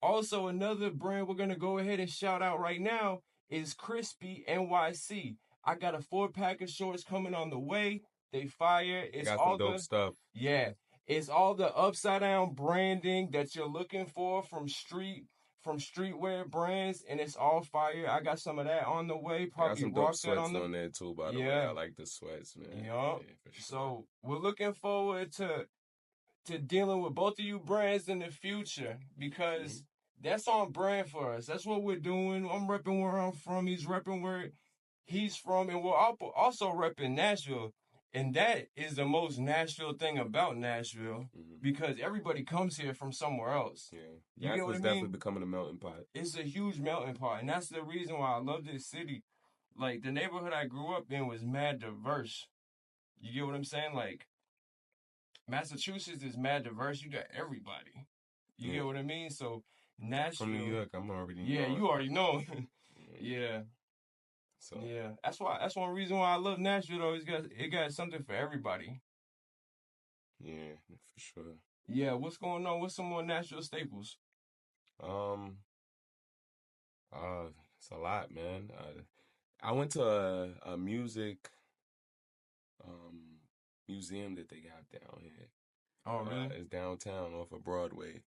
Also, another brand we're going to go ahead and shout out right now is Crispy NYC. I got a 4-pack of shorts coming on the way. They fire. They It's got all some dope the stuff. yeah. It's all the upside down branding that you're looking for from streetwear brands, and it's all fire. I got some of that on the way. They got Probably some dope rock that sweats on the on there too, by the way. yeah. I like the sweats, man. Yup. Yeah, for sure. So we're looking forward to dealing with both of you brands in the future because that's on brand for us. That's what we're doing. I'm repping where I'm from. He's repping where he's from, and we're also repping Nashville. And that is the most Nashville thing about Nashville because everybody comes here from somewhere else. Yeah, You get what I Nashville's mean? definitely becoming a melting pot. It's a huge melting pot, and that's the reason why I love this city. Like the neighborhood I grew up in was mad diverse. You get what I'm saying? Like Massachusetts is mad diverse. You got everybody. You get what I mean? So Nashville. From New York, I'm already Yeah, knowing. you already know. Yeah. So Yeah. That's one reason why I love Nashville though. It got something for everybody. yeah, for sure. Yeah, what's going on? What's some more Nashville staples? It's a lot, man. I went to a music museum that they got down here. Oh, really? It's downtown off of Broadway.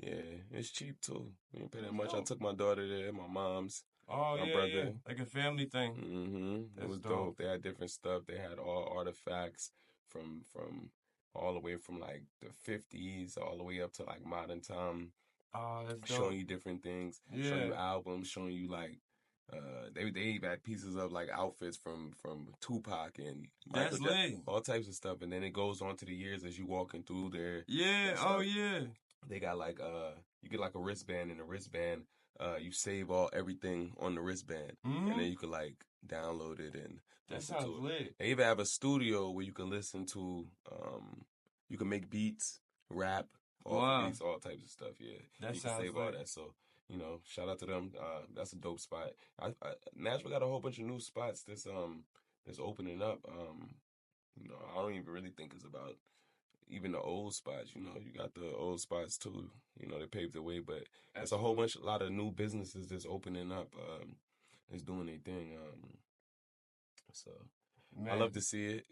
Yeah, it's cheap too. We didn't pay that much. I dope. took my daughter there, my mom's. Oh, My yeah, brother. yeah. Like a family thing. It That's was dope. dope. They had different stuff. They had all artifacts from all the way from like the 50s all the way up to like modern time. Oh, that's dope. Showing you different things, showing you Yeah. albums, showing you like they even had pieces of like outfits from Tupac and Michael That's lit. all types of stuff, and then it goes on to the years as you walking through there. Yeah. Oh, yeah. They got like you get like a wristband, and the wristband you save everything on the wristband, and then you could like download it and That listen sounds to it. lit. They even have a studio where you can listen to you can make beats, rap, Wow. beats, all types of stuff. Yeah, That you can sounds save all lit. that. So shout out to them. That's a dope spot. Nashville got a whole bunch of new spots that's opening up. I don't even really think it's about even the old spots. You got the old spots too. They paved the way, but there's a lot of new businesses that's opening up. That's doing their thing. So Man. I love to see it.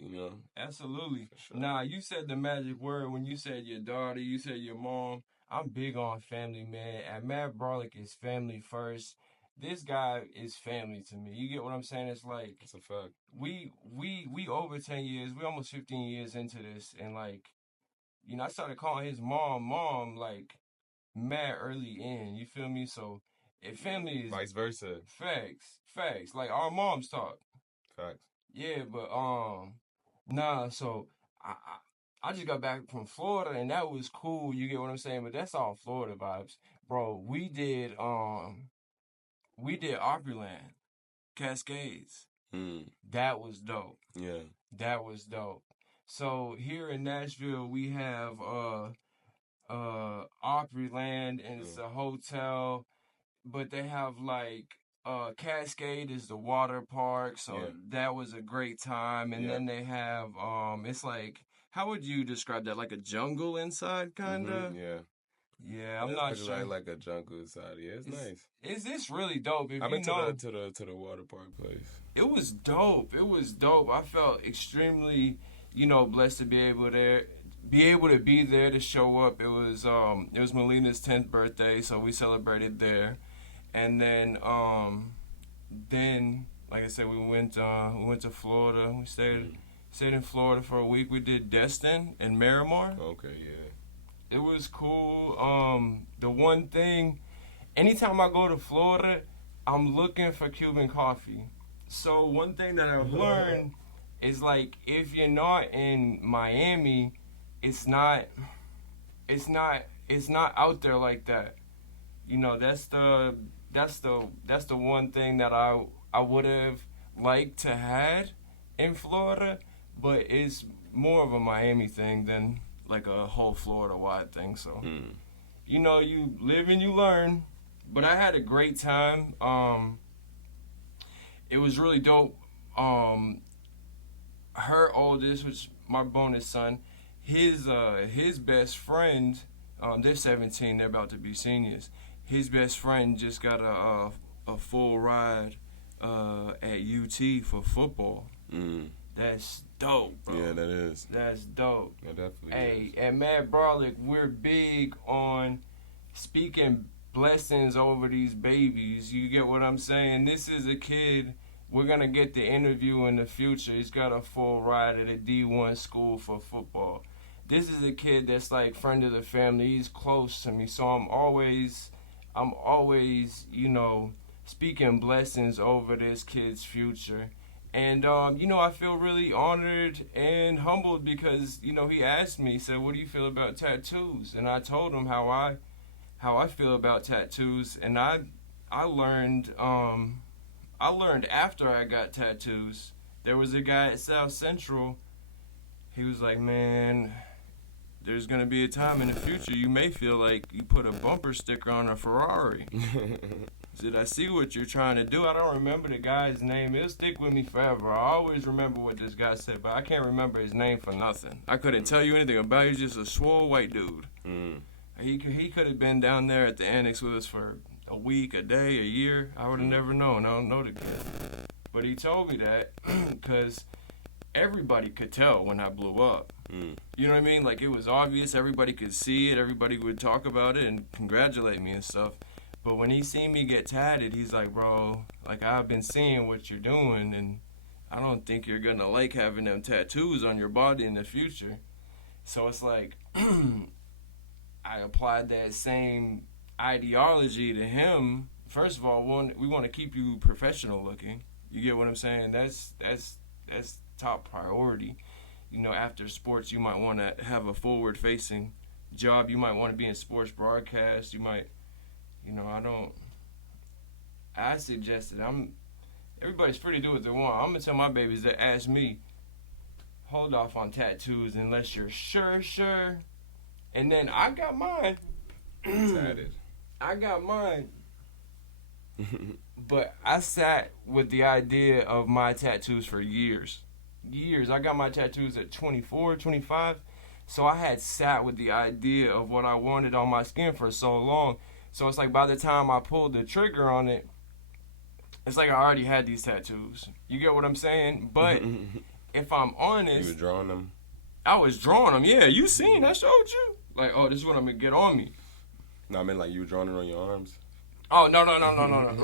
Absolutely. For sure. Nah, you said the magic word when you said your daughter, you said your mom. I'm big on family, man. And Matt Brolick is family first. This guy is family to me. You get what I'm saying? It's like It's a fact. we over 10 years, we almost 15 years into this, and like, I started calling his mom like mad early in. You feel me? So if family is Vice versa. Facts. Like our moms talk. Facts. Yeah, but nah. So I just got back from Florida, and that was cool. You get what I'm saying? But that's all Florida vibes, bro. We did Opryland, Cascades. That was dope. Yeah. That was dope. So here in Nashville, we have Opryland, and it's a hotel, but they have like Cascade is the water park, so that was a great time. And then they have it's like, how would you describe that? Like a jungle inside, kinda. Yeah, I'm not sure. Like a jungle inside. Yeah, it's nice. Is this really dope? If I've been to the water park place. It was dope. I felt extremely, blessed to be able to be there to show up. It was Melina's 10th birthday, so we celebrated there. And then like I said, we went to Florida. We stayed in Florida for a week. We did Destin and Miramar. Okay, yeah. It was cool. The one thing, anytime I go to Florida, I'm looking for Cuban coffee. So one thing that I've learned is like, if you're not in Miami, it's not out there like that. That's the one thing that I would have liked to had in Florida, but it's more of a Miami thing than like a whole Florida-wide thing. So, you live and you learn. But I had a great time. It was really dope. Her oldest, which my bonus son, his best friend, they're 17. They're about to be seniors. His best friend just got a full ride at UT for football. That's dope, bro. Yeah, that is. That's dope. That definitely Hey, is. at Mad Brolic, we're big on speaking blessings over these babies. You get what I'm saying? This is a kid. We're going to get the interview in the future. He's got a full ride at a D1 school for football. This is a kid that's like friend of the family. He's close to me. So I'm always, you know, speaking blessings over this kid's future. And, you know, I feel really honored and humbled because, you know, he asked me, he said, what do you feel about tattoos? And I told him how I feel about tattoos. And I learned after I got tattoos. There was a guy at South Central. He was like, man, there's going to be a time in the future you may feel like you put a bumper sticker on a Ferrari. I said, I see what you're trying to do. I don't remember the guy's name. It'll stick with me forever. I always remember what this guy said, but I can't remember his name for nothing. I couldn't tell you anything about it. He's just a swole white dude. Mm. He could have been down there at the annex with us for a week, a day, a year. I would have never known. I don't know the kid. But he told me that because everybody could tell when I blew up. Mm. You know what I mean? Like, it was obvious. Everybody could see it. Everybody would talk about it and congratulate me and stuff. But when he seen me get tatted, he's like, bro, like, I've been seeing what you're doing, and I don't think you're going to like having them tattoos on your body in the future. So it's like, I applied that same ideology to him. First of all, we want to keep you professional looking. You get what I'm saying? That's top priority. You know, after sports, you might want to have a forward-facing job. You might want to be in sports broadcast. You might, you know, I suggested, everybody's free to do what they want. I'm going to tell my babies that ask me, hold off on tattoos unless you're sure. And then I got mine. Tatted. I got mine. But I sat with the idea of my tattoos for years. I got my tattoos at 24, 25. So I had sat with the idea of what I wanted on my skin for so long. So it's like by the time I pulled the trigger on it, it's like I already had these tattoos. You get what I'm saying? But if I'm honest... You were drawing them? I was drawing them, yeah. You seen, I showed you. Like, oh, this is what I'm going to get on me. No, I mean like you were drawing it on your arms? Oh, no.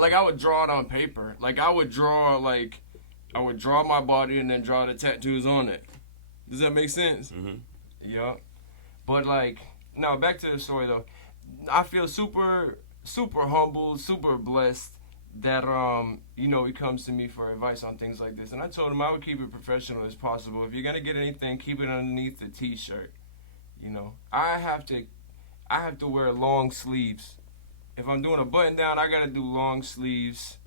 Like, I would draw it on paper. Like, I would draw my body and then draw the tattoos on it. Does that make sense? Mm-hmm. Yeah. But, like, no, back to the story, though. I feel super, super humble, super blessed that, you know, he comes to me for advice on things like this. And I told him I would keep it professional as possible. If you're going to get anything, keep it underneath the T-shirt. You know, I have to wear long sleeves. If I'm doing a button down, I got to do long sleeves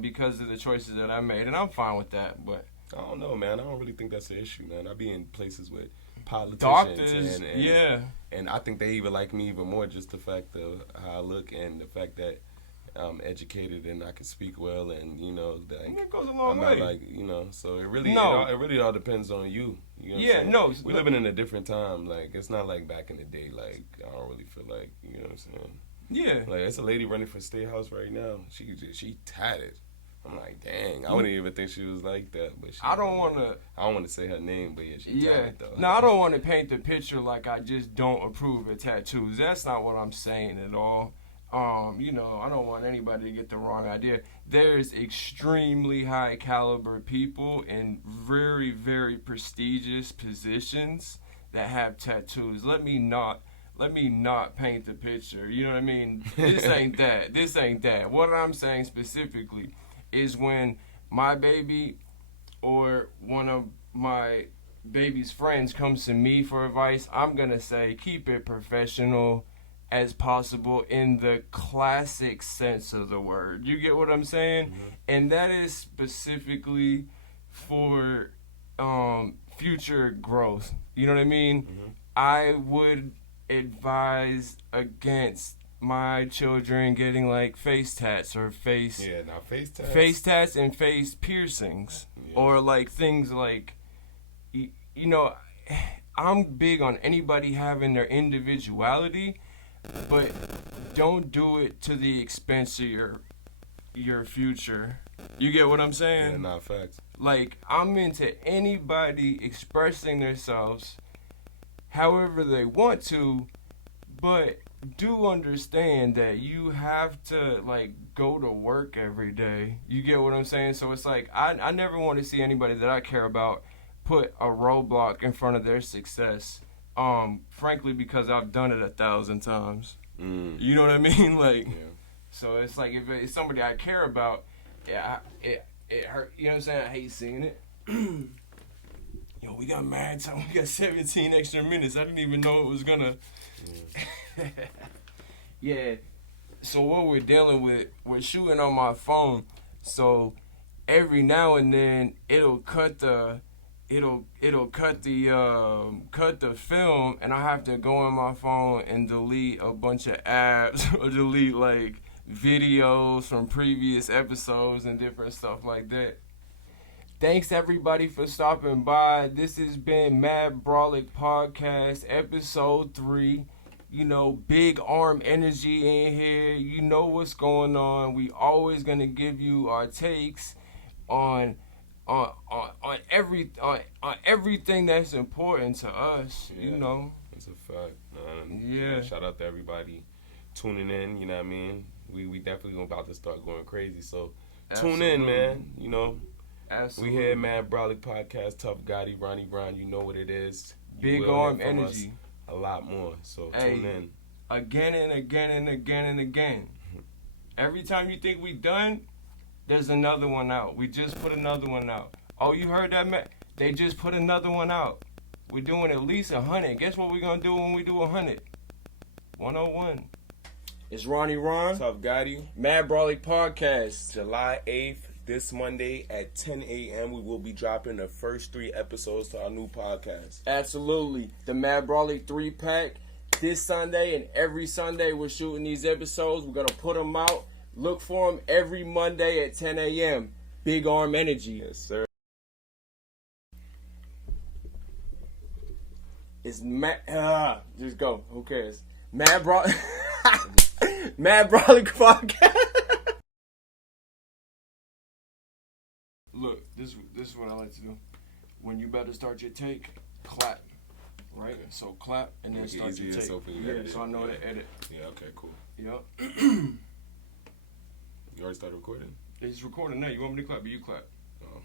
because of the choices that I made. And I'm fine with that, but... I don't know, man. I don't really think that's an issue, man. I be in places with politicians. Doctors, and yeah. And I think they even like me even more, just the fact of how I look and the fact that I'm educated and I can speak well, and you know, like, That goes a long I'm way. not like, you know, so it really all depends on you. You know what I'm saying? No. We're living in a different time. Like, it's not like back in the day. Like, I don't really feel like, you know what I'm saying? Yeah. Like, it's a lady running for state house right now. She tatted. I'm like, dang, I wouldn't even think she was like that. But I don't want to say her name, but yeah, she tatted though. No, I don't want to paint the picture like I just don't approve of tattoos. That's not what I'm saying at all. You know, I don't want anybody to get the wrong idea. There's extremely high caliber people in very, very prestigious positions that have tattoos. Let me not paint the picture. You know what I mean? This ain't that. What I'm saying specifically is when my baby or one of my baby's friends comes to me for advice, I'm going to say keep it professional as possible in the classic sense of the word. You get what I'm saying? Mm-hmm. And that is specifically for future growth. You know what I mean? Mm-hmm. I would advise against my children getting like face tats or face tats and face piercings, or like things like, you know, I'm big on anybody having their individuality, but don't do it to the expense of your future. You get what I'm saying? Yeah, nah, facts. Like, I'm into anybody expressing themselves however they want to, but do understand that you have to, like, go to work every day. You get what I'm saying? So it's like, I never want to see anybody that I care about put a roadblock in front of their success. Frankly, because I've done it 1,000 times. You know what I mean? Like, Yeah. so it's like, if it's somebody I care about, yeah, it hurt. You know what I'm saying? I hate seeing it. Yo, we got mad time. We got 17 extra minutes. I didn't even know it was gonna. Yeah. So what we're dealing with, we're shooting on my phone. So every now and then it'll cut the film, and I have to go on my phone and delete a bunch of apps or delete like videos from previous episodes and different stuff like that. Thanks everybody for stopping by. This has been Mad Brolic Podcast, episode 3. You know, big arm energy in here. You know what's going on. We always gonna give you our takes on everything that's important to us. Yeah, you know. That's a fact. Yeah. Shout out to everybody tuning in. You know what I mean? We definitely about to start going crazy. So tune in, man. You know. Absolutely. We here, Mad Brolic Podcast, Tough Gotti, Ronnie Brown. You know what it is. Big arm energy. A lot more. So Hey, tune in. Again and again and again and again. Every time you think we done, there's another one out. We just put another one out. Oh, you heard that, man? They just put another one out. We're doing at least 100. Guess what we're going to do when we do 100? 101. It's Ronnie Ron. Tough Gotti. Mad Brolic Podcast. July 8th, this Monday at 10 a.m. we will be dropping the first 3 episodes to our new podcast. Absolutely. The Mad Brolic 3-pack. This Sunday and every Sunday we're shooting these episodes. We're going to put them out. Look for them every Monday at 10 a.m. Big arm energy. Yes, sir. It's just go. Who cares? Mad Brolic Podcast. Look, this is what I like to do. When you better start your take, clap. Right? Okay. So clap and then start your take. So I know to edit. Yeah, okay, cool. Yep. You already started recording? It's recording now. You want me to clap, but you clap. Oh.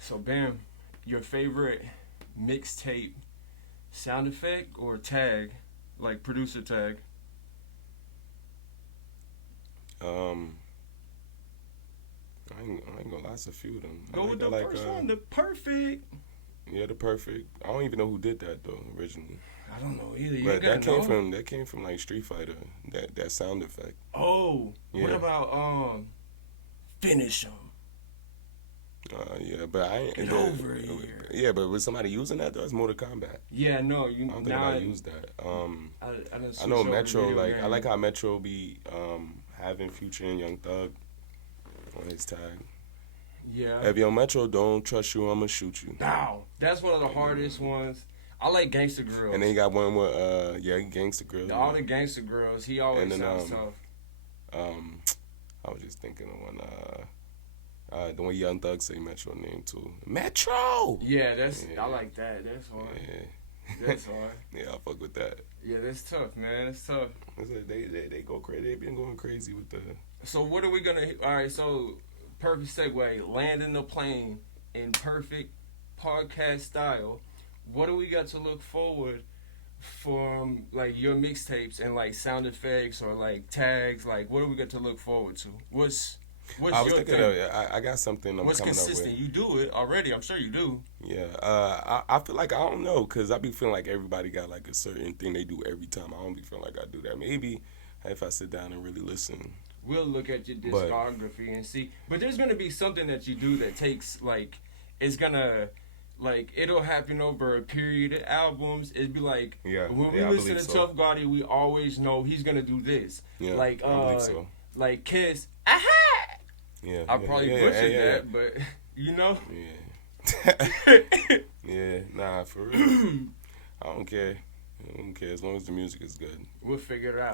So, Bam, your favorite mixtape sound effect or tag, like producer tag? I ain't gonna lie, it's a few of them. Go with the first one, the perfect. Yeah, the perfect. I don't even know who did that though originally. I don't know either. But that came from like Street Fighter. That sound effect. Oh, yeah. What about Finish 'em? Yeah, but I ain't. Get over here. Yeah, but was somebody using that though? It's Mortal Kombat. Yeah, no, I don't think I used that. I know Metro. Like I like how Metro be having Future and Young Thug on his tag. Yeah. If your Metro don't trust you, I'ma shoot you. Wow, that's one of the hardest ones. I like Gangsta Grills. And then he got one with Gangsta Grills. All the Gangsta Grills, he always sounds tough. I was just thinking of one. The one Young Thug say Metro name too. Metro. Yeah, I like that. That's hard. Yeah. That's hard. Yeah, I fuck with that. Yeah, that's tough, man. That's tough. They go crazy. They been going crazy with the. So what are we gonna? All right, so perfect segue. Landing the plane in perfect podcast style. What do we got to look forward from like your mixtapes and like sound effects or like tags? Like what do we got to look forward to? What's I was your thinking thing? I got something I'm What's coming consistent? up with. You do it already. I'm sure you do. Yeah. I feel like I don't know because I be feeling like everybody got like a certain thing they do every time. I don't be feeling like I do that. Maybe if I sit down and really listen. We'll look at your discography and see. But there's gonna be something that you do that takes like it's gonna. Like, it'll happen over a period of albums. It'd be like, when we listen to Tuff Gotti, we always know he's going to do this. Yeah, like, I believe so. Like Kiss, aha! Yeah. I probably butchered that, but, you know? Yeah. Yeah, nah, for real. I don't care. As long as the music is good. We'll figure it out.